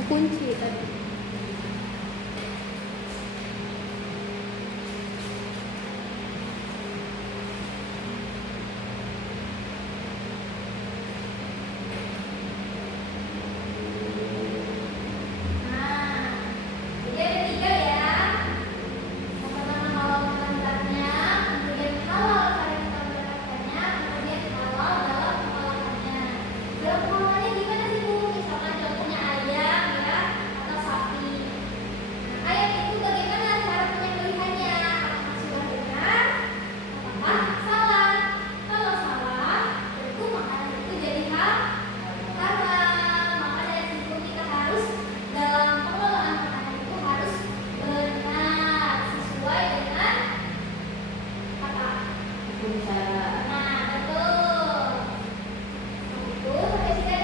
Aku kunci tadi. Nah, betul. Itu sampai sini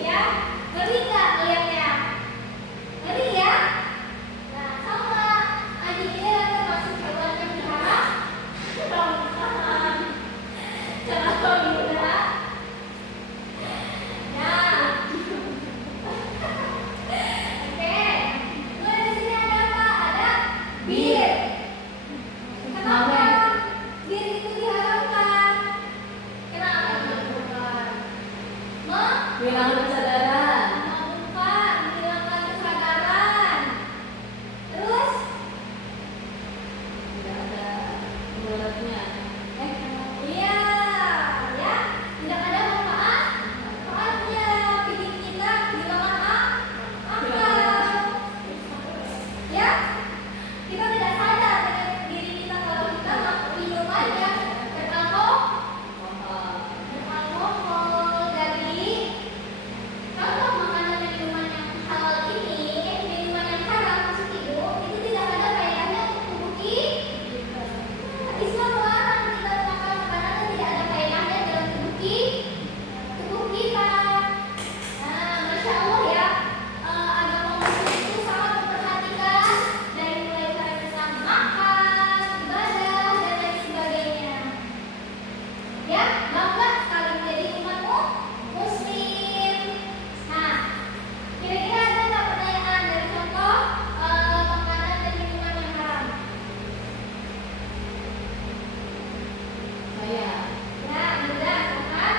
ya. Ngeri nggak ngeliatnya? Ngeri ya? Nah, sama anjing ini termasuk hewan yang pelihara. Kenapa tidak? Nah, oke. Mulai di sini ada apa? Ada bir. Kenapa bir itu diharamkan? Kenapa diharamkan? Menghilangkan kesadaran. Bukan, menghilangkan kesadaran. Terus Tidak ada mudaratnya. iya, ya, tidak ada manfaatnya, bikin kita kehilangan akal. Ya, kita tidak sadar dengan diri kita kalau kita minum aja beralkohol dari contoh makanan dan minuman yang halal ini, minuman yang haram maksud itu tidak ada faedahnya untuk tubuh kita. Islam melarang kita makan makanan yang tidak ada faedahnya dalam tubuh kita. Nah, masya Allah ya, agama Muslim itu sangat memperhatikan dari mulai cara kita makan, ibadah dan lain sebagainya. Ya, bangga sekali menjadi umat Muslim. Nah, kira-kira ada nggak pertanyaan dari contoh makanan dan minuman yang haram? Saya Ya, mudah kan?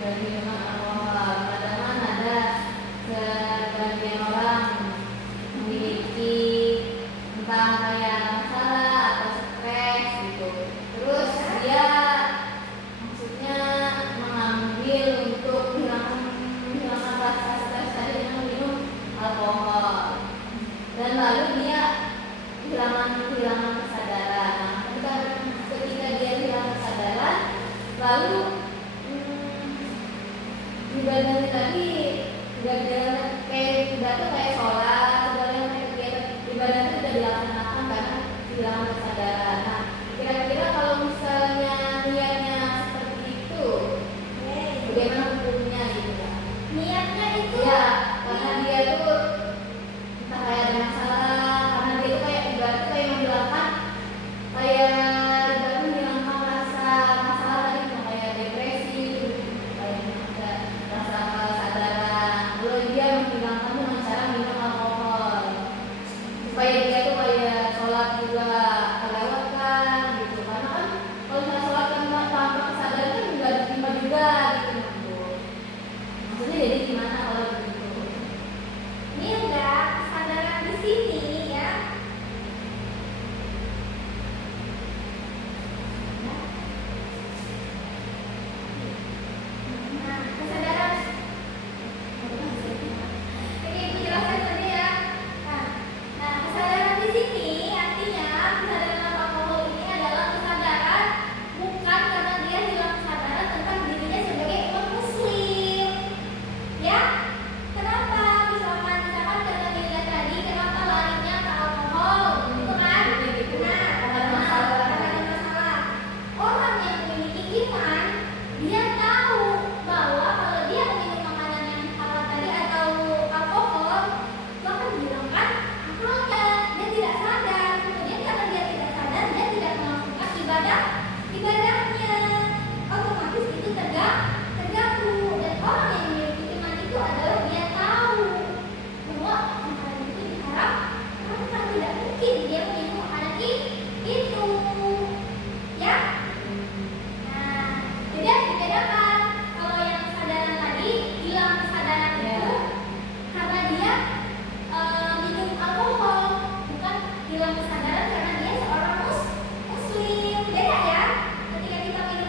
dari minuman alkohol. Kadang ada sebagian orang memiliki entah kayak masalah atau stres gitu. Terus dia maksudnya mengambil untuk menghilangkan rasa stres tadi dengan minum alkohol. Dan lalu dia kehilangan kesadaran. Nah, ketika dia hilang kesadaran, lalu ibadahnya tadi kayak sholat, segala yang kegiatan ibadah itu tidak dilaksanakan karena kehilangan kesadaran. Nah, kira-kira kalau misalnya niatnya seperti itu, bagaimana hukumnya gitu kan? Niatnya itu Ya, karena dia tuh entah kayak ada masalah, karena dia tuh kayak ibarat kayak menghilangkan rasa masalah tadi, kayak depresi, kayak ada rasa kesadaran. Lalu dia menghilangkan dengan cara minum alkohol supaya dia tuh kayak sholat juga terlewatkan gitu. Karena kan kalau misalnya sholat tanpa kesadaran kan juga diterima juga gitu. Maksudnya jadi gimana kalau begitu? ini enggak kesadaran di sini ya. Nah, kesadaran. Oke, Ibu jelaskan tadi ya. Nah, kesadaran di sini artinya kesadaran alkohol ini adalah kesadaran bukan karena dia hilang kesadaran tentang dirinya sebagai umat Muslim. Ya, kenapa? Misalkan karena dilihat tadi, kenapa larinya ke alkohol, gitu kan? Nah, karena ada masalah. Orang yang memiliki iman, dia tahu bahwa kalau dia minum makanan yang halal tadi atau alkohol, itu akan menghilangkan akalnya. Dia tidak sadar. Kemudian karena dia tidak sadar, dia tidak melakukan ibadahnya. Otomatis itu terganggu. Dan orang yang memiliki iman itu adalah dia tahu bahwa makanan itu diharamkan. Tidak mungkin dia minum makanan itu. Ya. Nah, jadi dibedakan. Kalau yang kesadaran tadi hilang kesadaran itu karena dia minum alkohol, bukan hilang kesadaran karena dia seorang muslim. Beda ya. Ketika kita minum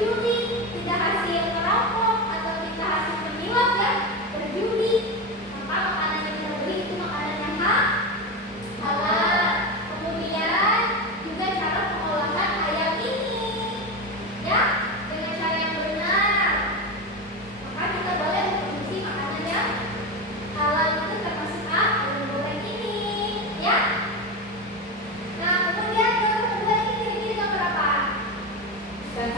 berjudi, tidak hasil merampok atau tidak hasil menyuap ya, berjudi. Maka makanan yang kita beli itu makanan yang halal. Kemudian juga cara pengolahan ayam ini, ya, dengan cara yang benar. Maka kita boleh mengkonsumsi makanan yang halal itu termasuk ayam goreng ini, ya. Nah, kemudian gambar kedua ini kira-kira gambar apa? Ikan